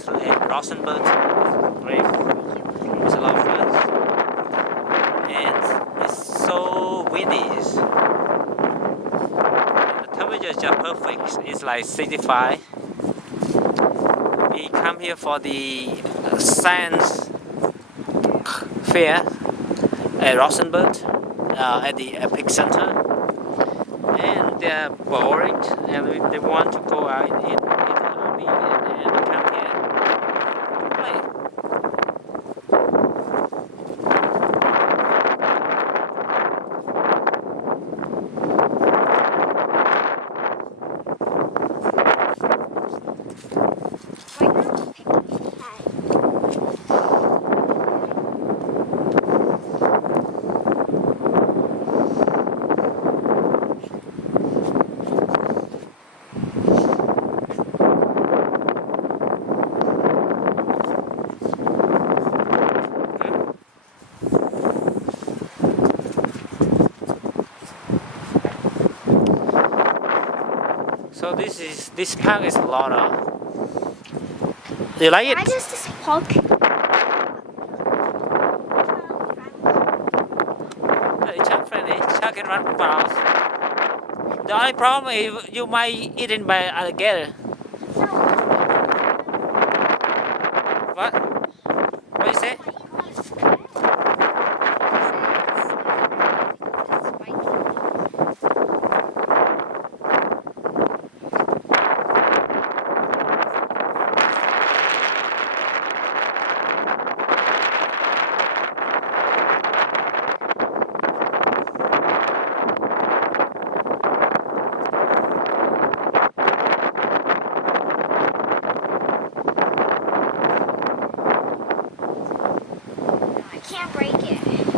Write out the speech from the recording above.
It's in Rosenberg. Great. It's a lot of fun. And it's so windy. The temperature is just perfect. It's like 65. We come here for the science fair at Rosenberg at the Epic Center. And they're bored and they want to go out in the lobby and come here to play. So this park is a lot of. Do you like it? Why does this park? It's child friendly. Child can run fast. The only problem is you might eaten by alligator. What? What you say? I can't break it.